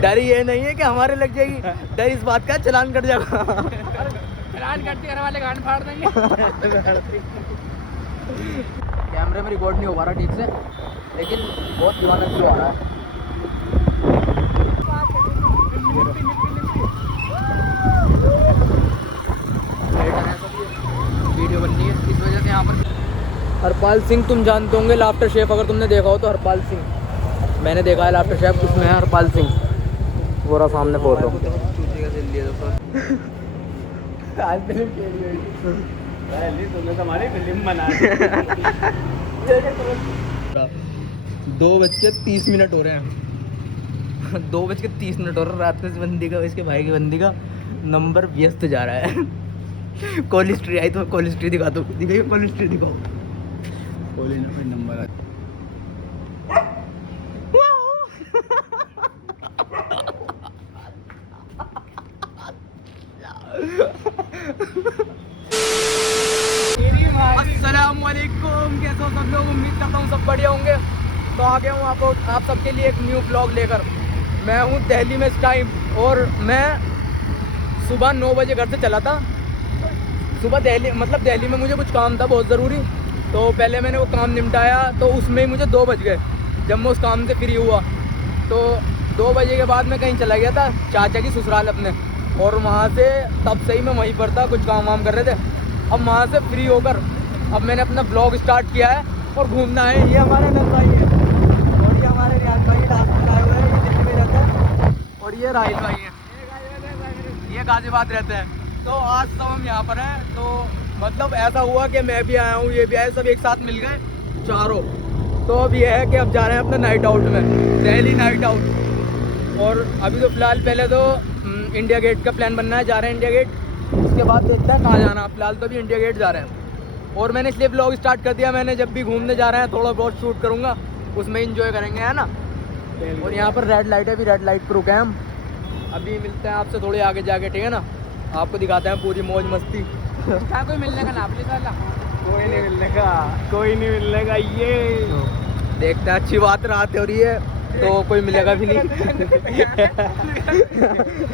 डर ये नहीं है कि हमारे लग जाएगी, डर इस बात का चलान कट जाएगा। चलान करते घर वाले गांड फाड़ देंगे। कैमरे में रिकॉर्ड नहीं हो पा रहा ठीक से, लेकिन बहुत पुराना व्यू आ रहा है। वीडियो बन रही है इस वजह से यहाँ पर। हरपाल सिंह तुम जानते होंगे, लाफ्टर शेफ, अगर तुमने देखा हो तो हरपाल सिंह, मैंने देखा है लाफ्टर शेफ, उसमें है हरपाल सिंह, वो रहा सामने फोटो। फिल्म बना 2:30 हो रहे हैं। 2:30 हो रहे हैं रात को। इस बंदी का, इसके भाई की बंदी का नंबर व्यस्त जा रहा है। कॉल हिस्ट्री आई तो कॉल हिस्ट्री दिखा दो, दिखाइए कॉल हिस्ट्री दिखाओ। कोई ना कोई नंबर है। अस्सलामुअलैकुम, कैसे हो सब लोग? उम्मीद करता हूँ सब बढ़िया होंगे। तो आ गया हूँ आप सबके लिए एक न्यू ब्लॉग लेकर। मैं हूँ दिल्ली में इस टाइम, और मैं सुबह 9 बजे घर से चला था। सुबह दिल्ली में मुझे कुछ काम था बहुत ज़रूरी, तो पहले मैंने वो काम निपटाया, तो उसमें ही मुझे 2 बज गए। जब मैं उस काम से फ्री हुआ तो 2 बजे के बाद मैं कहीं चला गया था चाचा की ससुराल अपने, और वहाँ से तब से ही मैं वहीं पर था, कुछ काम वाम कर रहे थे। अब वहाँ से फ्री होकर अब मैंने अपना ब्लॉग स्टार्ट किया है और घूमना है। ये हमारे नंद भाई है, और ये हमारे रियाज भाई लास्ट आए हुए हैं, ये दिल्ली में रहते हैं, और ये राहिल भाई हैं, ये गाजियाबाद रहते हैं। तो आज सब हम यहाँ पर हैं। तो मतलब ऐसा हुआ कि मैं भी आया हूँ, ये भी आए, सब एक साथ मिल गए चारों। तो अब ये है कि अब जा रहे हैं अपने नाइट आउट में, दिल्ली नाइट आउट। और अभी तो फ़िलहाल पहले तो इंडिया गेट का प्लान बनना है, जा रहे हैं इंडिया गेट। उसके बाद देखते हैं कहाँ जाना। फ़िलहाल तो अभी इंडिया गेट जा रहे हैं। और मैंने इसलिए ब्लॉग स्टार्ट कर दिया, मैंने जब भी घूमने जा रहे हैं थोड़ा बहुत शूट करूँगा, उसमें इंजॉय करेंगे, है ना। और यहाँ पर रेड लाइट है, अभी रेड लाइट पर रुके हैं हम। अभी मिलते हैं आपसे थोड़ी आगे जाके, ठीक है ना। आपको दिखाते हैं पूरी मौज मस्ती। क्या कोई मिलने का नाम नहीं था? कोई नहीं मिलने का, ये देखते हैं। अच्छी बात रात हो रही है तो कोई मिलेगा भी नहीं।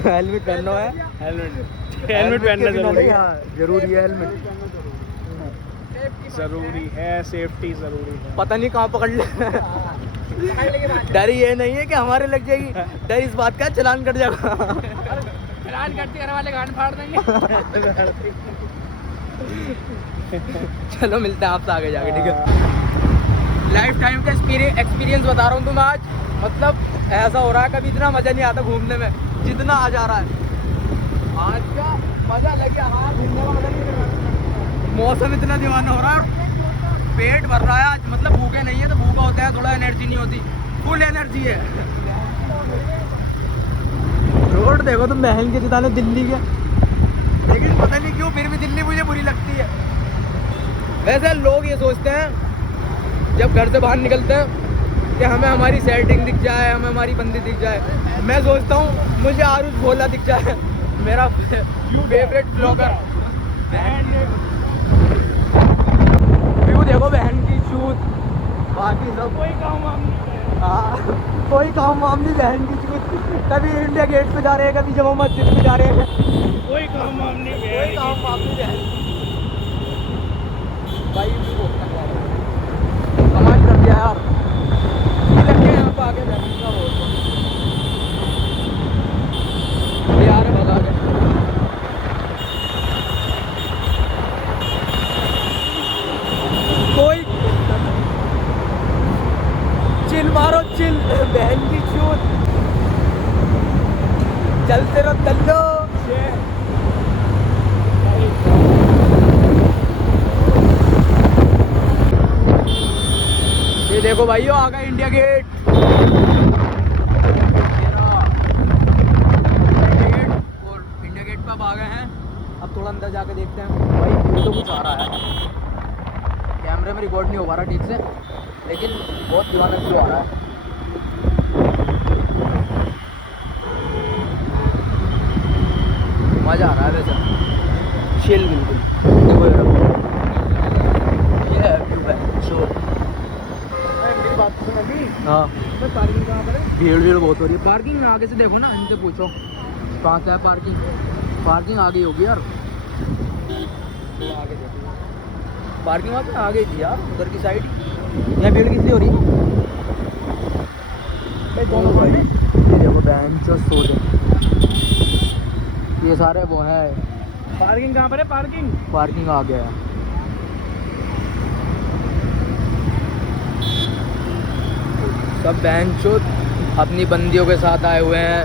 हेलमेट पहनना है, हेलमेट पहनना जरूरी है। हाँ जरूरी है, हेलमेट जरूरी है, सेफ्टी जरूरी है। पता नहीं कहाँ पकड़ ले। डर ये नहीं है कि हमारे लग जाएगी, डर इस बात का चलान कट जाएगा। चलान करते घर वाले गांड फाड़ देंगे। चलो मिलते हैं आपसे आगे जाके, ठीक है। लाइफ टाइम का एक्सपीरियंस बता रहा हूँ तुम्हें आज। मतलब ऐसा हो रहा है, कभी इतना मज़ा नहीं आता घूमने में जितना आ जा रहा है। आज का मज़ा लग गया। हाँ, घूमने का मज़ा नहीं लगा। मौसम इतना दीवाना हो रहा है, पेट भर रहा है आज। मतलब भूखे नहीं है तो भूखा होता है, थोड़ा एनर्जी नहीं होती, फुल एनर्जी है। रोड देखो तुम, महल के जिताने दिल्ली के, लेकिन पता नहीं क्यों फिर भी दिल्ली मुझे बुरी लगती है। वैसे लोग ये सोचते हैं जब घर से बाहर निकलते हैं कि हमें हमारी सेटिंग दिख जाए, हमें हमारी बंदी दिख जाए। मैं सोचता हूँ मुझे आरुष भोला दिख जाए, मेरा फेवरेट ब्लॉगर। व्यू देखो बहन की चूत, बाकी सब कोई काम वाम नहीं। हाँ, कोई काम वाम नहीं, बहन की चूत। कभी इंडिया गेट पे जा रहे हैं, कभी जमा मस्जिद पे जा रहे हैं, कोई काम वाम नहीं, कोई काम वाम नहीं बहन भाई। कमाल कर दिया यार, लग गया यहाँ पे आगे बहन का रोड यार भगा के। कोई चिल मारो चिल, बहन की चूत। चलते रहो चलो। ये देखो भाइयों, आ गए इंडिया गेट। और इंडिया गेट पर अब आ गए हैं। अब थोड़ा अंदर जाके देखते हैं। भाई व्यू तो कुछ आ रहा है, कैमरे में रिकॉर्ड नहीं हो पा रहा ठीक से, लेकिन बहुत पुराना व्यू आ रहा है। मज़ा आ रहा है वैसे, चिल बिल्कुल। देखो ये है व्यू है। मेरी बात सुन अभी। हाँ पार्किंग कहाँ पर है? भीड़ बहुत हो रही है। पार्किंग में आगे से देखो ना, इनसे पूछो कहाँ से है पार्किंग। पार्किंग आगे होगी यार, तो आगे देखो पार्किंग वहाँ पे आगे थी यार, उधर की साइड। यहाँ भीड़ कितनी हो रही है दोनों भाई। ये देखो बैंक जो सोचे, ये सारे वो है। पार्किंग कहाँ पर है? पार्किंग पार्किंग आ गया है। सब बहन चोद अपनी बंदियों के साथ आए हुए हैं,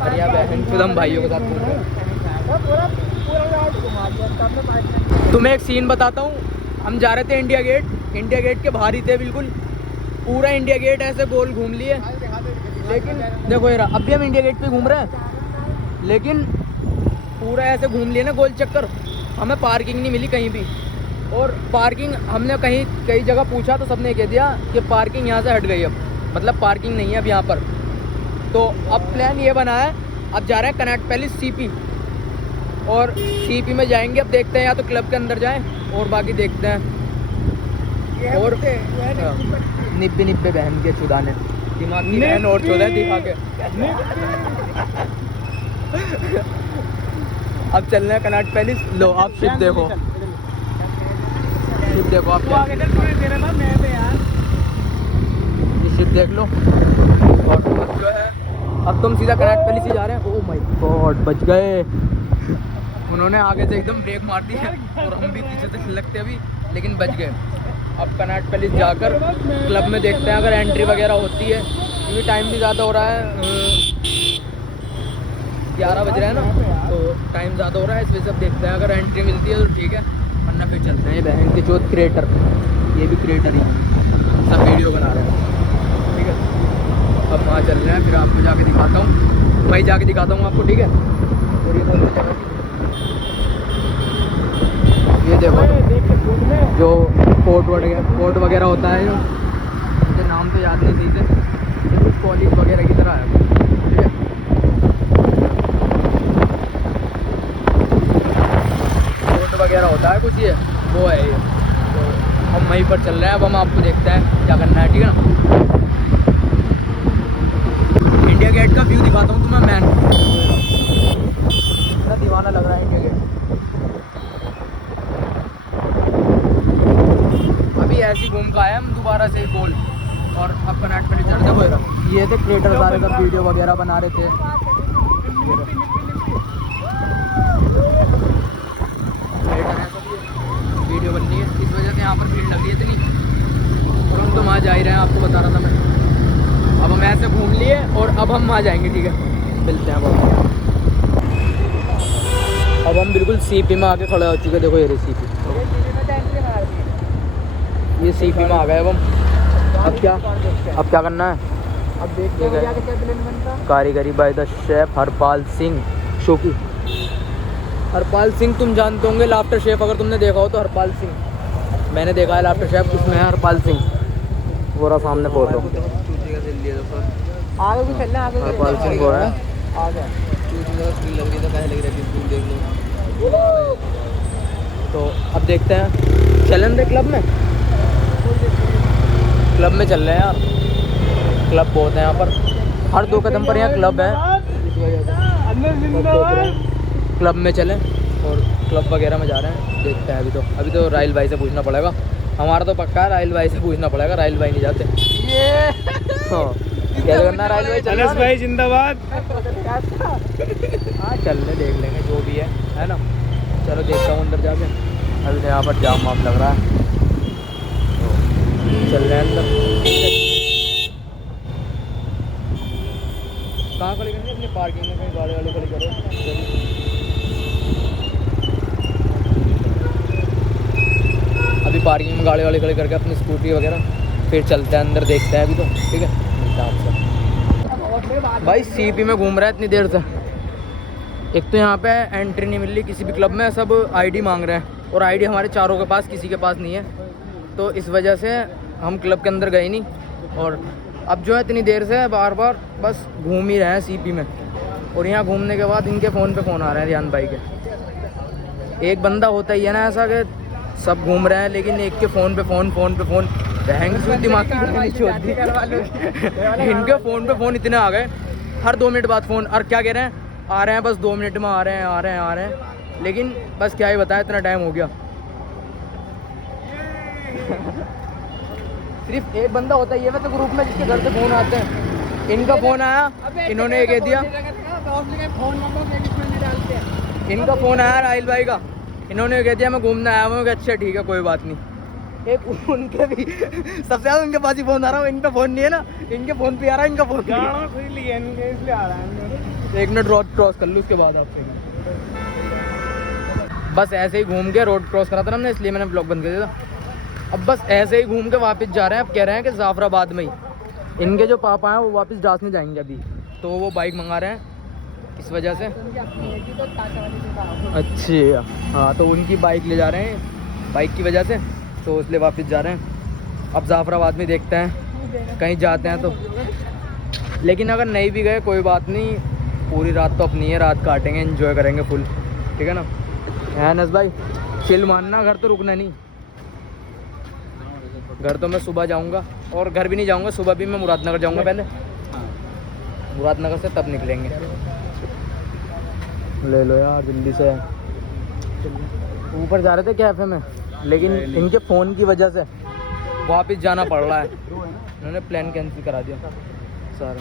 और यहाँ बहन चोद हम भाइयों के साथ घूम रहे हैं। तुम्हें एक सीन बताता हूँ, हम जा रहे थे इंडिया गेट। इंडिया गेट के बाहर ही थे बिल्कुल, पूरा इंडिया गेट ऐसे गोल घूम लिए। लेकिन देखो यार, अब भी हम इंडिया गेट पे घूम रहे हैं, लेकिन पूरा ऐसे घूम लिए ना गोल चक्कर, हमें पार्किंग नहीं मिली कहीं भी। और पार्किंग हमने कई जगह पूछा तो सबने कह दिया कि पार्किंग यहाँ से हट गई, अब मतलब पार्किंग नहीं है अब यहाँ पर। तो अब प्लान ये बना है, अब जा रहे हैं कनॉट पैलेस सीपी, और सीपी में जाएंगे। अब देखते हैं, या तो क्लब के अंदर जाएं और बाकी देखते हैं। और निब्बे बहन के चुदाने दिमाग की बहन और चौदह दिखा के अब चल रहे हैं कनॉट पैलेस। लो आप शिप देखो, शिप देखो आप क्या, ये शिप देख लो। और अब जो है, अब तुम सीधा कनॉट पैलेस ही जा रहे हैं। ओह माय गॉड, बच गए। उन्होंने आगे से एकदम ब्रेक मार दी है और हम भी पीछे से लगते अभी, लेकिन बच गए। अब कनॉट पैलेस जाकर क्लब में देखते हैं अगर एंट्री वगैरह होती है, क्योंकि टाइम भी ज़्यादा हो रहा है, 11 बज रहे हैं ना, तो टाइम ज़्यादा हो रहा है। इस वजह से अब देखते हैं, अगर एंट्री मिलती है तो ठीक है, वरना फिर चलते हैं। ये बहन के चौथ क्रिएटर, ये भी क्रिएटर ही हैं, सब वीडियो बना रहे हैं, ठीक है। अब वहाँ चल रहे हैं, फिर आपको जाके दिखाता हूँ, वहीं जाके दिखाता हूँ आपको, ठीक है। और ये कौन सी जगह थी? ये देखो जो कोर्ट वगैरह होता है, मुझे नाम तो याद नहीं सही से, कुछ कॉलेज वगैरह की तरह है, ठीक है। कोर्ट वगैरह होता है कुछ, ये वो है ये। तो हम वहीं पर चल रहे हैं, अब हम आपको देखते हैं क्या करना है, ठीक है ना। इंडिया गेट का व्यू दिखाता हूँ तुम्हें। मैन इतना दीवाना लग रहा है इंडिया गेट। अभी ऐसे घूम का आए हम दोबारा से गोल, और अब कनॉट पैलेस चढ़ गए। ये थे क्रिएटर सारे, सब वीडियो वगैरह बना रहे थे। वीडियो बननी है, इस वजह से यहाँ पर भीड़ लग रही है इतनी। और हम तो वहाँ जा ही रहे हैं, आपको बता रहा था मैं। अब हम ऐसे घूम लिए और अब हम वहाँ जाएंगे, ठीक है। मिलते हैं बहुत। अब हम बिल्कुल सीपी में आके खड़े हो चुके, देखो ये सीपी, ये सीपी में आ गए। अब हम अब क्या करना है? अब देखिए कारीगरी by the chef Harpal Singh Sokhi. Harpal Singh तुम जानते होंगे, लाफ्टर शेफ अगर तुमने देखा हो तो। हरपाल सिंह मैंने देखा है लाफ्टर शेफ, उसमें है हरपाल सिंह, वो रहा सामने फोटो। आगे भी चलना, आगे हरपाल सिंह वो है। तो अब देखते हैं, चलें दे क्लब में। क्लब में चल रहे हैं यार, क्लब बहुत है यहाँ पर, हर 2 कदम पर यहाँ क्लब है। क्लब में चलें और क्लब वगैरह में जा रहे हैं, देखते हैं। अभी तो राहिल भाई से पूछना पड़ेगा, हमारा तो पक्का है, राहिल भाई से पूछना पड़ेगा। राहिल भाई नहीं जाते। हाँ क्या करना राहिल भाई? अनस भाई जिंदाबाद। हाँ चलने देख लेंगे जो भी है ना। चलो देखता हूँ अंदर जाके। अभी तो यहाँ पर जाम वाम लग रहा है, चल रहे हैं अंदर। कहाँ खड़ी करनी? अपनी पार्किंग में कहीं गाड़ी वाली खड़ी करो। अभी पार्किंग में गाड़ी वाली खड़ी करके अपनी स्कूटी वगैरह, फिर चलते हैं अंदर, देखते हैं अभी तो, ठीक है। मिलता है आपसे। भाई सीपी में घूम रहा है इतनी देर से, एक तो यहाँ पे एंट्री नहीं मिल रही किसी भी क्लब में, सब आईडी मांग रहे हैं, और आईडी हमारे चारों के पास किसी के पास नहीं है, तो इस वजह से हम क्लब के अंदर गए नहीं। और अब जो है इतनी देर से बार बार बस घूम ही रहे हैं सीपी में। और यहाँ घूमने के बाद इनके फ़ोन पे फ़ोन आ रहे हैं ध्यान भाई के। एक बंदा होता ही है ना ऐसा कि सब घूम रहे हैं, लेकिन एक के फ़ोन पे फ़ोन बहन की दिमाग की गोली चोद दी। इनके फ़ोन पे फ़ोन इतने आ गए, हर 2 मिनट बाद फ़ोन। और क्या कह रहे हैं, आ रहे हैं बस 2 मिनट में, आ रहे हैं। लेकिन बस क्या ही बताएं, इतना टाइम हो गया। सिर्फ एक बंदा होता है ये वैसे ग्रुप में जिसके घर से फ़ोन आते हैं। इनका फ़ोन आया, इन्होंने ये कह दिया, इनका फ़ोन आया राहिल भाई का, इन्होंने कह दिया मैं घूमने आया हूँ। अच्छा ठीक है, कोई बात नहीं। एक उनके भी सबसे ज़्यादा उनके पास ही फ़ोन आ रहा है, इन पे फ़ोन नहीं है ना, इनके फ़ोन पे आ रहा है, इनका फ़ोन इसलिए आ रहा है। 1 मिनट रोड क्रॉस कर लूँ, उसके बाद आपसे बस ऐसे ही घूम के रोड क्रॉस करा था ना हमने, इसलिए मैंने ब्लॉग बंद कर दिया था। अब बस ऐसे ही घूम के वापस जा रहे हैं। अब कह रहे हैं कि जाफराबाद में ही इनके जो पापा हैं वो वापस डासने जाएंगे अभी, तो वो बाइक मंगा रहे हैं इस वजह से। अच्छा हाँ, तो उनकी बाइक ले जा रहे हैं बाइक की वजह से, तो इसलिए वापस जा रहे हैं। अब जाफराबाद में देखते हैं कहीं जाते हैं तो, लेकिन अगर नहीं भी गए कोई बात नहीं, पूरी रात तो अपनी है, रात काटेंगे, एंजॉय करेंगे फुल, ठीक है ना। है अनस भाई, चिल मानना, घर तो रुकना नहीं। घर तो मैं सुबह जाऊंगा, और घर भी नहीं जाऊंगा, सुबह भी मैं मुरादनगर जाऊंगा पहले, मुरादनगर से तब निकलेंगे। ले लो यार जल्दी से। ऊपर जा रहे थे कैफे में, लेकिन इनके फ़ोन की वजह से वापस जाना पड़ रहा है। उन्होंने प्लान कैंसिल करा दिया सारा।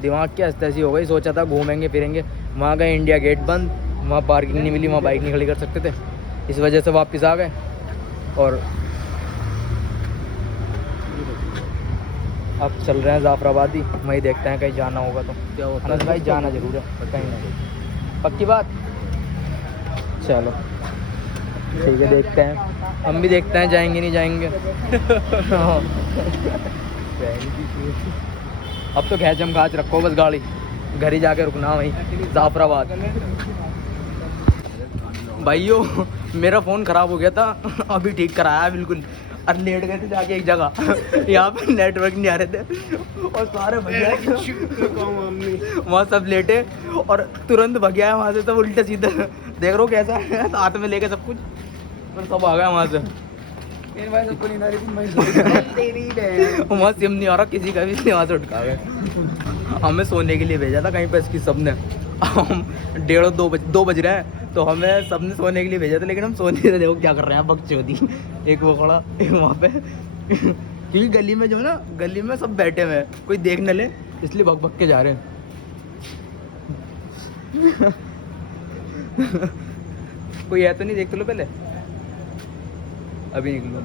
दिमाग की हस्ती हो गई, सोचा था घूमेंगे फिरेंगे, वहाँ गए इंडिया गेट बंद, वहाँ पार्किंग नहीं मिली, वहाँ बाइक नहीं खड़ी कर सकते थे, इस वजह से वापस आ गए। और अब चल रहे हैं जाफराबाद ही, वहीं देखते हैं कहीं जाना होगा तो। क्या होता है भाई, जाना जरूर है कहीं ना कहीं, पक्की बात। चलो ठीक है, देखते हैं, हम भी देखते हैं जाएंगे नहीं जाएंगे। अब तो खैचम खाच रखो बस गाड़ी, घर ही जाके रुकना वहीं जाफराबाद। भाइयों मेरा फ़ोन ख़राब हो गया था, अभी ठीक कराया बिल्कुल, और लेट गए थे जाके एक जगह, यहाँ पे नेटवर्क नहीं आ रहे थे, और सारे भैया वहाँ सब लेटे, और तुरंत भग गया वहाँ से सब उल्टे सीधे। देख रहे हो कैसा है, हाथ में लेके सब कुछ, और सब आ गया वहाँ से। वहाँ सिम नहीं आ रहा किसी का भी, वहाँ से उठा गए। हमें सोने के लिए भेजा था कहीं पे इसकी सबने, हम 1:30-2 बज रहे हैं, तो हमें सबने सोने के लिए भेजा था, लेकिन हम सोने से देखो क्या कर रहे हैं, बकचोदी। एक वो खड़ा, एक वहाँ पे, क्योंकि गली में जो है ना, गली में सब बैठे हुए हैं, कोई देख न ले, इसलिए भग भग के जा रहे हैं। कोई है तो नहीं, देख तो लो पहले, अभी निकलो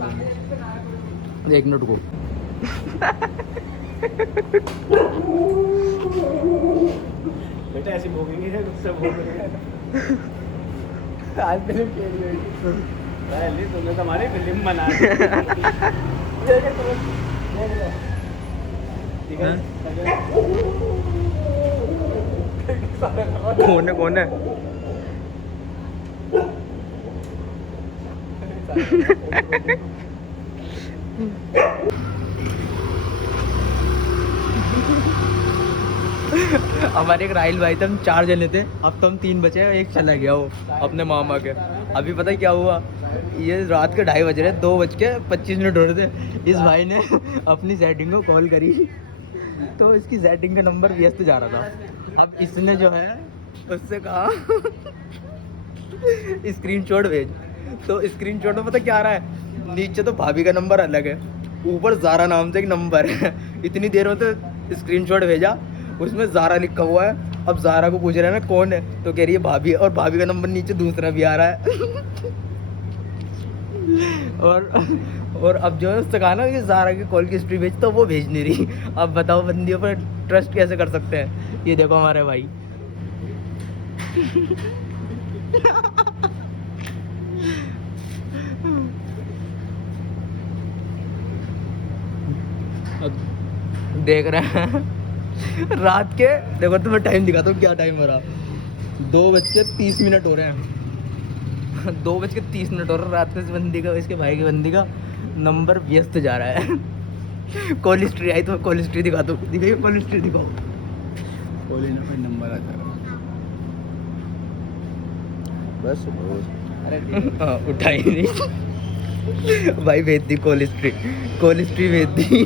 1 मिनट को। बेटा ऐसे भोगेंगे, गुस्सा भोगेंगे। आज तुमने तो हमारी फिल्म बना कौन है हमारे एक राहिल भाई थे, हम 4 जने थे, अब तो हम 3 बचे हैं, एक चला गया वो अपने मामा के। अभी पता है क्या हुआ, ये रात के 2:30 बज रहे, 2:25 हो रहे थे, इस भाई ने अपनी सेटिंग को कॉल करी, तो इसकी सेटिंग का नंबर व्यस्त जा रहा था। अब इसने जो है उससे कहा स्क्रीनशॉट भेज, तो स्क्रीनशॉट में पता क्या आ रहा है, नीचे तो भाभी का नंबर अलग है, ऊपर ज़ारा नाम से एक नंबर है। इतनी देर में तो स्क्रीनशॉट भेजा, उसमें ज़ारा लिखा हुआ है। अब ज़ारा को पूछ रहे हैं ना कौन है, तो कह रही है भाभी, और भाभी का नंबर नीचे दूसरा भी आ रहा है। और अब जो है उससे कहा ना कि ज़ारा की कॉल की हिस्ट्री भेज, तो वो भेज नहीं रही। अब बताओ बंदियों पर ट्रस्ट कैसे कर सकते हैं। ये देखो हमारे भाई। अब देख रहे हैं रात के, देखो तुम्हें टाइम दिखाता हूँ क्या टाइम हो रहा, 2:30 हो रहे हैं। 2:30 हो रहा है रात में। इस बंदी का, इसके भाई की बंदी का नंबर व्यस्त जा रहा है। कॉल हिस्ट्री आई तो कॉल हिस्ट्री दिखा दो, दिखाइए कॉल हिस्ट्री दिखाओ। कोई ना कोई नंबर आता है बस। अरे उठाई नहीं। भाई भेज दी कोलिस्ट्री भेज दी।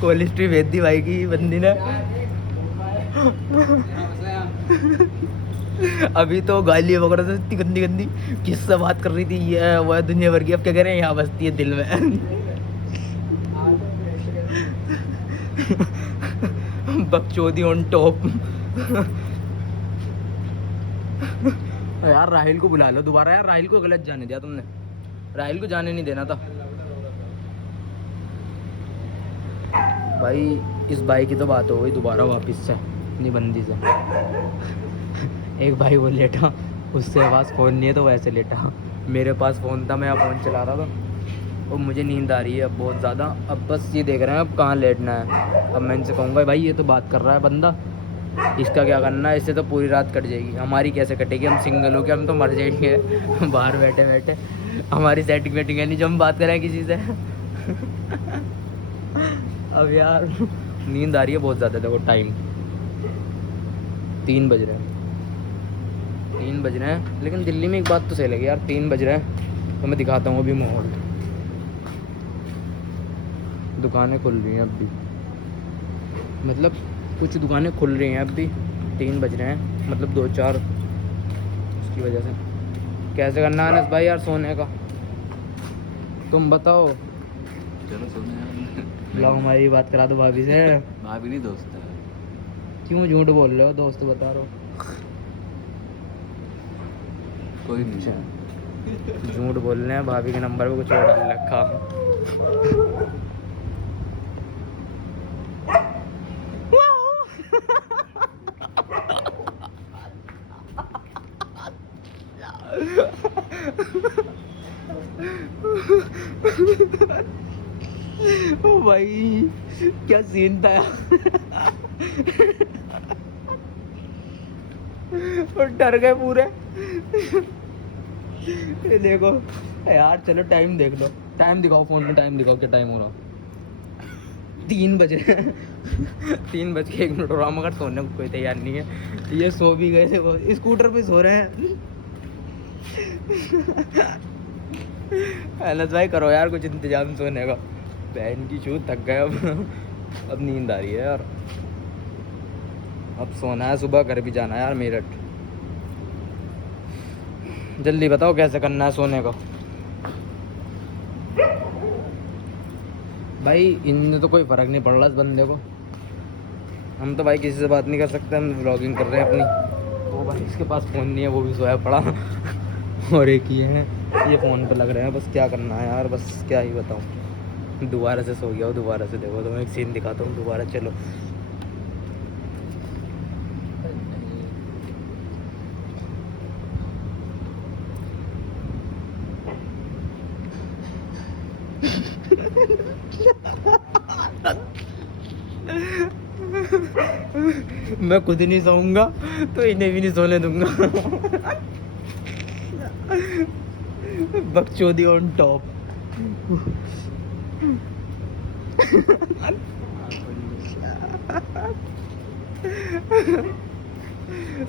कोलिस्ट्री भेज दी भाई की बंदी ने। अभी तो गाली वगैरह से इतनी गंदी गंदी किससे बात कर रही थी, ये वो है दुनिया भर की, अब क्या कह रहे हैं यहाँ बसती है दिल में। बकचोदी ऑन टॉप। यार राहिल को बुला लो दोबारा यार, राहिल को गलत जाने दिया तुमने, राहिल को जाने नहीं देना था भाई। इस भाई की तो बात हो गई दोबारा वापस से निबंदी से। एक भाई वो लेटा, उससे पास फ़ोन नहीं है तो वैसे लेटा, मेरे पास फ़ोन था, मैं फ़ोन चला रहा था। और मुझे नींद आ रही है अब बहुत ज़्यादा, अब बस ये देख रहे हैं अब कहाँ लेटना है। अब मैं इनसे कहूँगा भाई ये तो बात कर रहा है बंदा, इसका क्या करना है, इससे तो पूरी रात कट जाएगी, हमारी कैसे कटेगी, हम सिंगल हो के हम तो मर जाएंगे बाहर बैठे बैठे, हमारी सेटिंग वेटिंग है नहीं जो हम बात करें किसी से। अब यार नींद आ रही है बहुत ज़्यादा। देखो टाइम 3 बज रहे हैं, 3 बज रहे हैं, लेकिन दिल्ली में एक बात तो सही लगी यार, 3 बज रहे हैं तो मैं दिखाता हूँ अभी माहौल। दुकानें खुल रही हैं अब भी, मतलब कुछ दुकानें खुल रही हैं अब भी, 3 बज रहे हैं, मतलब 2-4, उसकी वजह से। कैसे करना है अनस भाई यार सोने का, तुम बताओ। चलो सोने लाओ हमारी बात करा दो भाभी से। भाभी नहीं दोस्त है। क्यों झूठ बोल रहे हो, दोस्त बता रहे हो। कोई नहीं झूठ बोल रहे हैं, भाभी के नंबर पे कुछ और डाल रखा। ओ भाई क्या सीन था और डर गए पूरे। ये देखो यार, चलो टाइम देख लो, टाइम दिखाओ फोन में, टाइम दिखाओ क्या टाइम हो रहा। 3 बज रहे हैं। 3 बज के 1 मिनट हो रहा, मगर सोने को कोई तैयार नहीं है। ये सो भी गए थे, वो स्कूटर पे सो रहे हैं। अनस भाई करो यार कुछ इंतजाम सोने का, बहन की चूत थक गए अब नींद आ रही है यार, अब सोना है, सुबह घर भी जाना है यार मेरठ। जल्दी बताओ कैसे करना है सोने का। भाई इनने तो कोई फ़र्क नहीं पड़ रहा इस बंदे को, हम तो भाई किसी से बात नहीं कर सकते, हम व्लॉगिंग कर रहे हैं अपनी। वो भाई इसके पास फ़ोन नहीं है, वो भी सोया पड़ा। और एक ही है, ये फ़ोन पे लग रहे हैं, बस क्या करना है यार, बस क्या ही बताऊँ। दोबारा से सो गया हो, दोबारा से देखो तो मैं एक सीन दिखाता हूँ दोबारा। चलो मैं खुद नहीं सोऊंगा तो इन्हें भी नहीं सोने दूंगा। बकचोदी ऑन टॉप।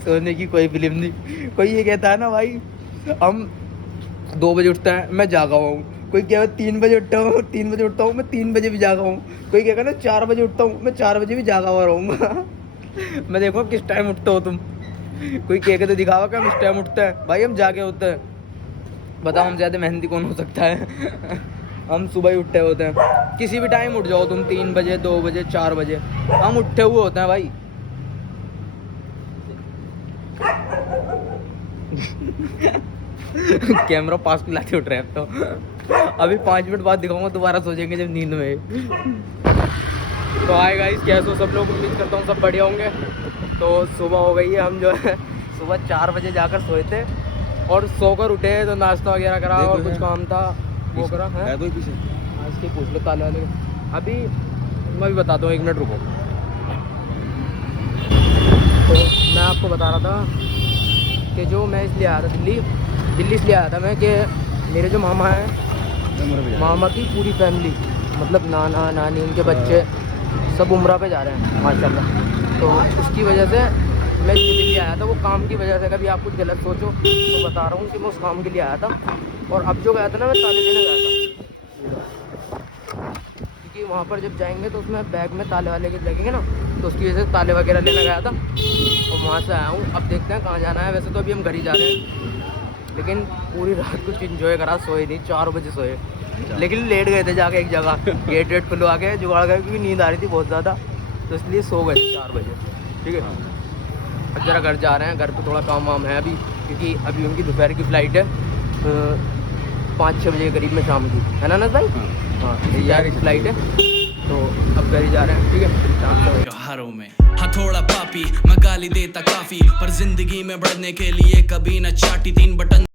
सोने की कोई फिल्म नहीं। कोई ये कहता है ना भाई हम 2 बजे उठता है, मैं जागा हुआ हूँ। कोई कह रहा है 3 बजे उठता हूँ, 3 बजे उठता हूँ, मैं 3 बजे भी जागा हूँ। कोई कहेगा ना 4 बजे उठता हूँ, मैं 4 बजे भी जागा हुआ रहूँगा। मैं देखो किस टाइम उठते हो तुम। कोई कह के तो दिखावा कि हम इस टाइम उठते हैं, भाई हम जाके होते हैं। बताओ हम ज़्यादा मेहनती कौन हो सकता है। हम सुबह ही उठते होते हैं, किसी भी टाइम उठ जाओ तुम, 3 बजे 2 बजे 4 बजे, हम उठे हुए होते हैं भाई। कैमरा पास में लाते उठ रहे हैं तो अभी 5 मिनट बाद दिखाऊंगा, दोबारा सो जाएंगे जब नींद में। तो आए गाइस, कैसे हो सब लोग, उम्मीद करता हूँ सब बढ़िया होंगे। तो सुबह हो गई है, हम जो है सुबह 4 बजे जाकर सोए थे और सोकर उठे तो नाश्ता वगैरह करा और कुछ काम था वो करा है। कोई पीछे इसके पूछ लो ताले वाले को। अभी मैं भी बताता हूँ, 1 मिनट रुको। तो मैं आपको बता रहा था कि जो मैं इसलिए आया था दिल्ली इसलिए आया था मैं कि मेरे जो मामा हैं, मामा की पूरी फैमिली, मतलब नाना नानी उनके बच्चे सब उम्रा पे जा रहे हैं माशाल्लाह। तो उसकी वजह से मैं दिल्ली आया था वो काम की वजह से, कभी आप कुछ गलत सोचो तो बता रहा हूँ कि मैं उस काम के लिए आया था। और अब जो गया था ना, मैं ताले लेने गया था, क्योंकि वहाँ पर जब जाएंगे तो उसमें बैग में ताले वाले के लगेंगे ना, तो उसकी वजह से ताले वगैरह लेने गया था और वहाँ से आया हूँ। अब देखते हैं कहाँ जाना है। वैसे तो अभी हम घर ही जा रहे हैं, लेकिन पूरी रात कुछ इन्जॉय करा, सोए नहीं, 4 बजे सोए, लेकिन लेट गए थे जाके एक जगह, गेट वेट खुलवा के जुगाड़ गए, क्योंकि नींद आ रही थी बहुत ज़्यादा, तो इसलिए सो गए थे 4 बजे। ठीक है, अब जरा घर जा रहे हैं। घर पे थोड़ा काम वाम है अभी, क्योंकि अभी उनकी दोपहर की फ़्लाइट है 5-6 बजे के करीब में शाम की, है ना भाई? हाँ, तैयारी की फ़्लाइट है, तो अब घर ही जा रहे हैं। ठीक है, त्योहारों में हाँ थोड़ा पापी मैं गाली देता काफी, पर जिंदगी में बढ़ने के लिए कभी न चाटी 3 बटन